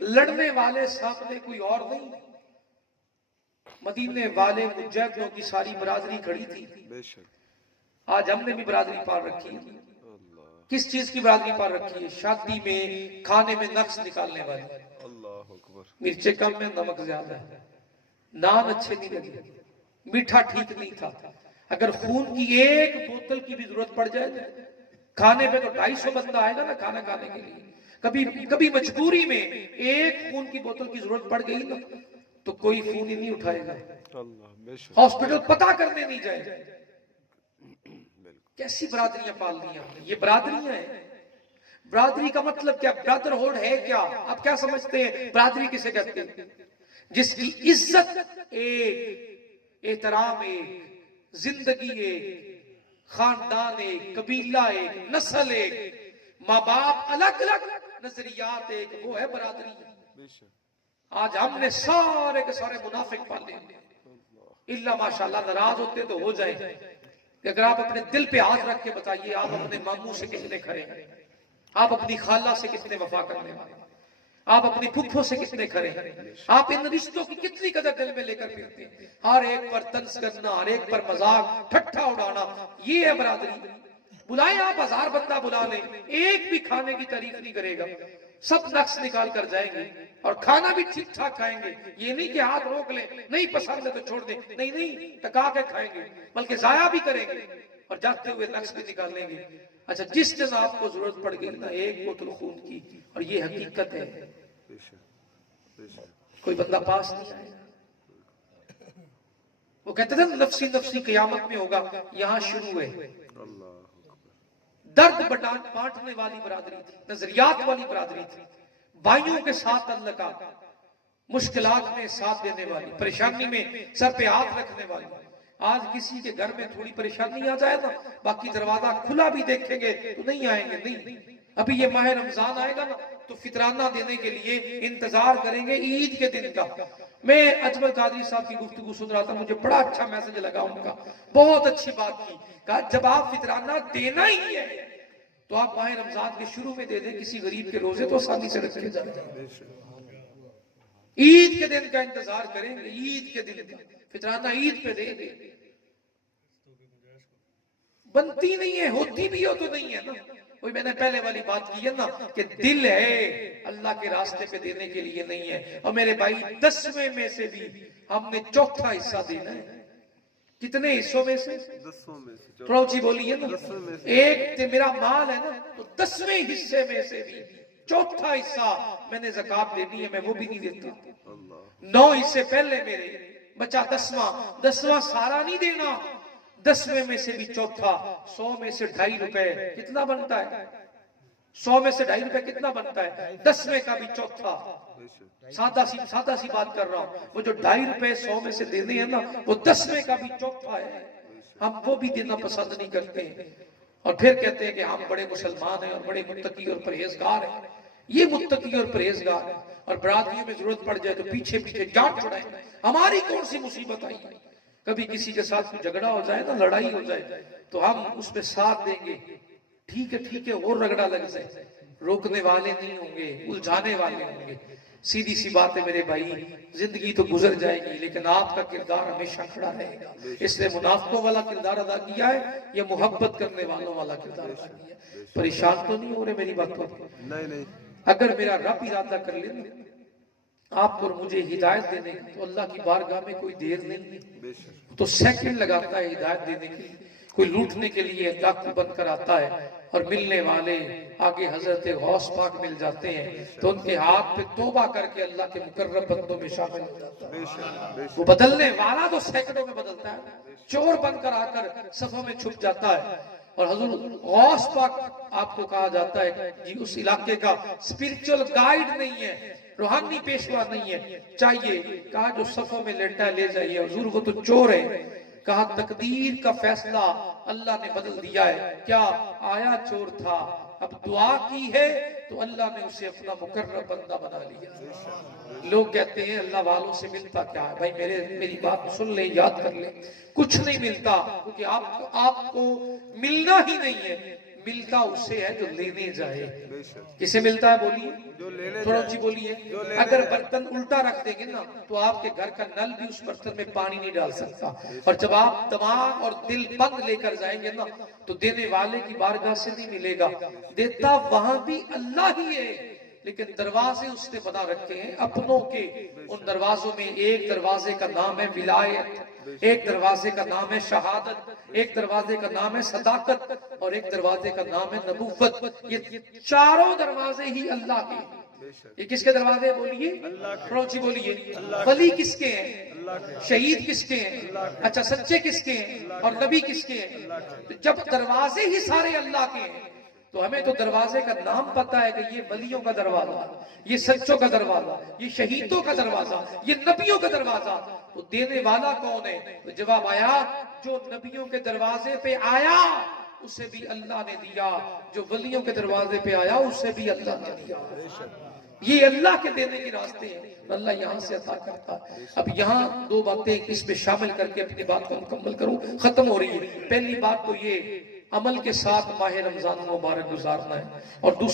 लड़ने वाले सामने कोई और नहीं, मदीने वाले मुजाहिदों की सारी बरादरी खड़ी थी। आज हमने भी बरादरी पार रखी है। किस चीज की बरादरी पार रखी है? शादी में खाने में नक्श निकालने वाली। मिर्चे कम में नमक ज्यादा है, नान अच्छे नहीं लगे, मीठा ठीक नहीं था। अगर खून की एक बोतल की भी जरूरत पड़ जाए खाने पे, तो 250 बंदा आएगा ना खाना खाने के लिए। कभी कभी मजबूरी में एक खून की बोतल की जरूरत पड़ गई ना, तो कोई खून ही नहीं उठाएगा, हॉस्पिटल पता करने नहीं जाएगा। कैसी बरादरियां पाल ली हमने, ये बरादरियां हैं। बरादरी का मतलब क्या? ब्रदरहुड है क्या? आप क्या समझते हैं बरादरी किसे कहते हैं? जिसकी इज्जत एक, एहतराम एक, जिंदगी एक, खानदान एक, कबीला एक, नस्ल एक, माँ बाप अलग अलग, नजरियात एक, वो है बरादरी। आज हमने सारे के सारे मुनाफिक पाले, इल्ला माशाल्लाह नाराज होते तो हो जाए। अगर आप अपने दिल पे हाथ रख के बताइए, आप अपने मामू से कितने खरे हैं, आप अपनी खाला से कितने वफा करने वाले, आप अपनी फुफ्फो से कितने खरे हैं, आप इन रिश्तों की कितनी कदर दिल में लेकर फिरते हैं। हर एक पर तंज करना, हर एक पर मजाक ठट्ठा उड़ाना, ये है बरादरी। बुलाए आप 1000 बंदा बुला लें, एक भी खाने की तारीफ नहीं करेगा, सब नक्श निकाल कर जाएंगे और खाना भी ठीक ठाक खाएंगे। ये नहीं कि हाथ रोक ले, नहीं पसंद है तो छोड़ दे, नहीं नहीं, टका के खाएंगे, बल्कि जाया भी करेंगे और जाते हुए नक्श भी निकाल लेंगे। अच्छा, जिस दिन आपको जरूरत पड़ गई ना एक बोतल खून की, और ये हकीकत है, कोई बंदा पास नहीं आएगा। वो कहते थे नफसी नफसी क़यामत में होगा, यहां शुरू है। दर्द बांटने वाली बरादरी थी, नजरियात वाली बरादरी थी, भाइयों के साथ तल्लका, मुश्किलात में साथ देने वाली, परेशानी में सर पे हाथ रखने वाली। आज किसी के घर में थोड़ी परेशानी आ जाए ना, बाकी दरवाजा खुला भी देखेंगे तो नहीं आएंगे। नहीं, अभी ये माह रमजान आएगा ना, तो फितराना देने के लिए इंतजार करेंगे ईद के दिन का। मैं अजमल कादरी साहब की गुफ्तगू सुन रहा था, मुझे बड़ा अच्छा मैसेज लगा उनका, बहुत अच्छी बात की। कहा जब आप फितराना देना ही है तो आप माह रमजान के शुरू में दे दें, किसी गरीब के रोजे तो आसानी से रखे जाते हैं। ईद के दिन का इंतजार करेंगे, ईद के दिन का फितराना ईद पे देंगे। बनती नहीं है, होती भी हो तो नहीं है ना। वही मैंने पहले वाली बात की है ना, कि दिल है अल्लाह के रास्ते पे देने के लिए नहीं है। और मेरे भाई 10वें में से भी हमने चौथा हिस्सा देना है। कितने हिस्सों में से? 10 में से। थोड़ा ऊंची बोलिए ना। एक मेरा माल है ना, तो 10वें हिस्से में से भी चौथा हिस्सा मैंने ज़कात देनी है, मैं वो भी नहीं देता। 9 हिस्से पहले मेरे, बचा 10वां सारा नहीं देना। 10वें में से भी चौथा, 100 में से 2.5 रुपए कितना बनता है? 100 में से 2.5 रुपए कितना बनता है? 10वें का भी चौथा। सादा सी बात कर रहा हूं, वो जो 2.5 रुपए 100 में से देने हैं ना, वो 10वें का भी चौथा है। हम वो भी देना पसंद नहीं करते हैं और फिर कहते हैं कि हम बड़े मुसलमान हैं और बड़े मुत्तकी और परहेजगार हैं। ये मुत्तकी और परहेजगार है, और बरादरियों में जरूरत पड़ जाए तो पीछे पीछे जान छुड़ाए। हमारी कौन सी मुसीबत आई? कभी किसी के साथ कोई झगड़ा हो जाए ना, लड़ाई हो जाए, तो हम उसमें साथ देंगे, ठीक है और रगड़ा लग जाए, रोकने वाले नहीं होंगे, उलझाने वाले होंगे। सीधी सी बात है मेरे भाई, जिंदगी तो गुजर जाएगी लेकिन आपका किरदार हमेशा खड़ा रहेगा। इसने मुनाफिकों वाला किरदार अदा किया है या मोहब्बत करने वालों वाला किरदार अदा किया है? परेशान तो नहीं हो रहे मेरी बातों पर? नहीं। अगर मेरा रब इरादा कर ले आपको और मुझे हिदायत देने की, तो अल्लाह की बारगाह में कोई देर नहीं, तो सेकंड लगाता है हिदायत देने के लिए। कोई लूटने के लिए डाकू बनकर आता है और मिलने वाले आगे हजरत गौस पाक मिल जाते हैं, तो उनके हाथ पे तौबा करके अल्लाह के मुकर्रम बंदों में शामिल हो जाता है। वो बदलने वाला तो सैकड़ों में बदलता है, चोर बनकर आकर सफों में छुप जाता है। और हजूर गौस पाक आपको कहा जाता है कि उस इलाके का स्पिरिचुअल गाइड नहीं है, रूहानी पेशवा नहीं है, चाहिए कहा जो सफों में लेटा ले जाइए। हुजूर वो तो चोर है। कहा तकदीर का फैसला अल्लाह ने बदल दिया है। क्या आया चोर था, अब दुआ की है तो अल्लाह ने उसे अपना मुकर्रम बंदा बना लिया। लोग कहते हैं अल्लाह वालों से मिलता क्या है? भाई मेरी बात सुन ले, याद कर ले, कुछ नहीं मिलता, क्योंकि आपको मिलना ही नहीं है। मिलता उससे है जो लेने जाए। किसे मिलता है बोलिए, थोड़ा ऊंची बोलिए। अगर बर्तन उल्टा रख देंगे ना तो आपके घर का नल भी उस बर्तन में पानी नहीं डाल सकता। और जब आप दिमाग और दिल बंद लेकर जाएंगे ना तो देने वाले की बारगाह से नहीं मिलेगा। देता वहां भी अल्लाह ही है, लेकिन दरवाजे उसने बना रखे हैं अपनों के। उन दरवाजों में एक दरवाजे का नाम है विलायत, एक दरवाजे का नाम है शहादत, एक दरवाजे का नाम है सदाकत और एक दरवाजे का नाम है नबूवत। ये चारों दरवाजे ही अल्लाह के। ये किसके दरवाजे बोलिए, प्रोची बोलिए। वली किसके हैं, शहीद किसके हैं, अच्छा सच्चे किसके हैं और नबी किसके हैं। तो जब दरवाजे ही सारे अल्लाह के हैं तो हमें तो दरवाजे का नाम पता है कि ये वलियों का दरवाजा, ये सच्चों का दरवाजा, ये शहीदों का दरवाजा, ये नबियों का दरवाजा। तो देने वाला कौन है? तो जवाब आया, जो नबियों के दरवाजे पे आया उसे भी अल्लाह ने दिया, जो वलियों के दरवाजे पे आया उसे भी अल्लाह ने दिया। ये अल्लाह के देने के रास्ते हैं, अल्लाह यहाँ से अता करता है। अब यहाँ दो बातें इसमें शामिल करके अपनी बात को मुकम्मल करूं, खत्म हो रही है। पहली बात तो ये अमल के साथ माह रमजान मुबारक गुजारना है और दूसरा